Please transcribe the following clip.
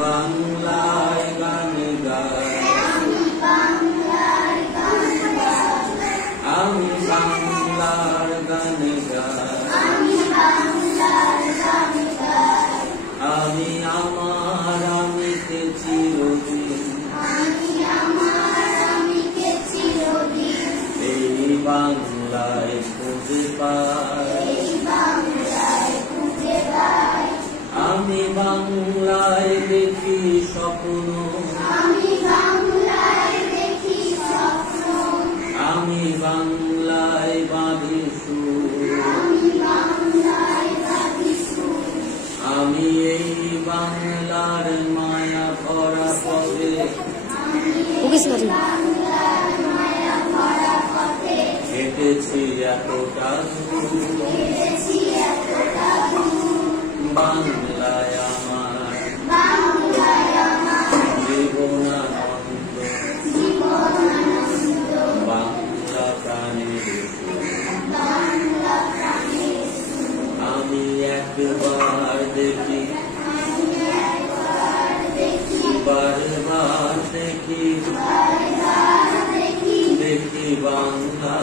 বাংলায় গান গাই, আমি বাংলার গান গাই, আমি আমার আমিকে চিরদিন, এই বাংলায় খুঁজে পাই, আমি বাংলায় দেখি স্বপ্ন, আমি বাংলায় বাঁধি সুর, আমি এই বাংলার মায়া ভরা পথে হেঁটেছি এতটা দূর, বাংলায় আমার জীবনানন্দ, বাংলা প্রাণের সুর। আমি একবার দেখি, বারবার দেখি, দেখি বাংলা